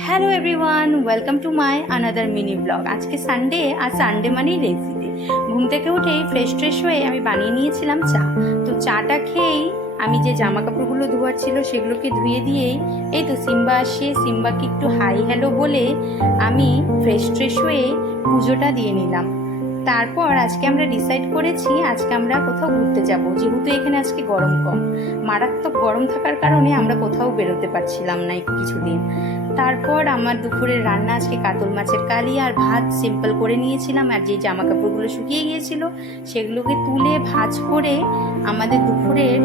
Hello everyone, welcome to my another mini blog. আজকে Sunday, আর Sunday মানেই lazy day. ঘুম থেকে উঠেই ফ্রেশ হয়ে আমি বানিয়ে নিয়েছিলাম চা। তো চাটা খেয়েই আমি যে জামা কাপড়গুলো ধোয়ার ছিল সেগুলোকে ধুয়ে দিয়েই এই তো সিম্বা আসে, সিম্বাকে একটু হাই হ্যালো বলে আমি ফ্রেশ হয়ে পুজোটা দিয়ে নিলাম। তারপর আজকে আমরা ডিসাইড করেছি আজকে আমরা কোথাও ঘুরতে যাব, যেহেতু এখানে আজকে গরম কম। মারাত্মক গরম থাকার কারণে আমরা কোথাও বেরোতে পারছিলাম না কিছুদিন। তারপর আমার দুপুরের রান্না আজকে কাতল মাছের কালি আর ভাত সিম্পল করে নিয়েছিলাম। আর যে জামা কাপড়গুলো শুকিয়ে গিয়েছিল সেগুলোকে তুলে ভাঁজ করে আমাদের দুপুরের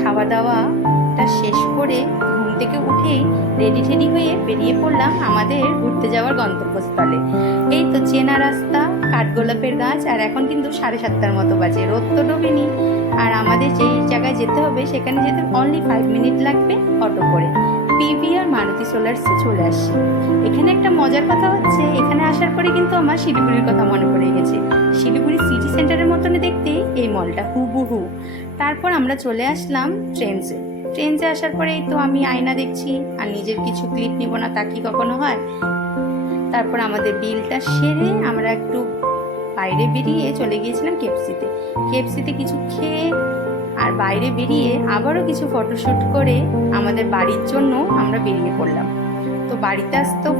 খাওয়া দাওয়াটা শেষ করে ঘুম থেকে উঠেই রেডি হয়ে বেরিয়ে পড়লাম আমাদের ঘুরতে যাওয়ার গন্তব্যস্থলে। এই তো চেনা রাস্তা, কাঠগোলাপের গাছ, আর এখন কিন্তু 7:30 মতো বাজে, রোদ তো ডোবেনি। আর আমাদের যেই জায়গায় যেতে হবে সেখানে যেতে অনলি 5 মিনিট লাগবে অটো করে। পিভিআর মারুতি সোলার্সে চলে আসছি। এখানে একটা মজার কথা হচ্ছে, এখানে আসার পরে কিন্তু আমার শিলিগুড়ির কথা মনে পড়ে গেছে। শিলিগুড়ি সিটি সেন্টারের মতনে দেখতে এই মলটা হুবহু। তারপর আমরা চলে আসলাম ট্রেনসে আসার পরে এই তো আমি আয়না দেখছি আর নিজের কিছু ক্লিপ নিব না, তা কি কখনো হয়। তারপর আমাদের বিলটা সেরে আমরা একটু বাইরে বেরিয়ে চলে গিয়েছিলাম কেএফসিতে কিছু খেয়ে আর বাইরে বেরিয়ে আবারও কিছু ফটোশ্যুট করে আমাদের বাড়ির জন্য আমরা বেরিয়ে পড়লাম। তো বাড়িতে আসতেও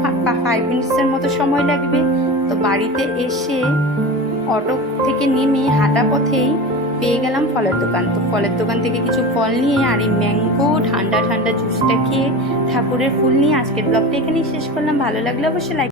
5 মিনিটসের মতো সময় লাগবে। তো বাড়িতে এসে অটো থেকে নেমে হাঁটা পথেই পেয়ে গেলাম ফলের দোকান। তো ফলের দোকান থেকে কিছু ফল নিয়ে আর এই ম্যাঙ্গো ঠান্ডা জুসটা খেয়ে ঠাকুরের ফুল নিয়ে আজকের ব্লগটা এখানেই শেষ করলাম। ভালো লাগলে অবশ্যই লাইক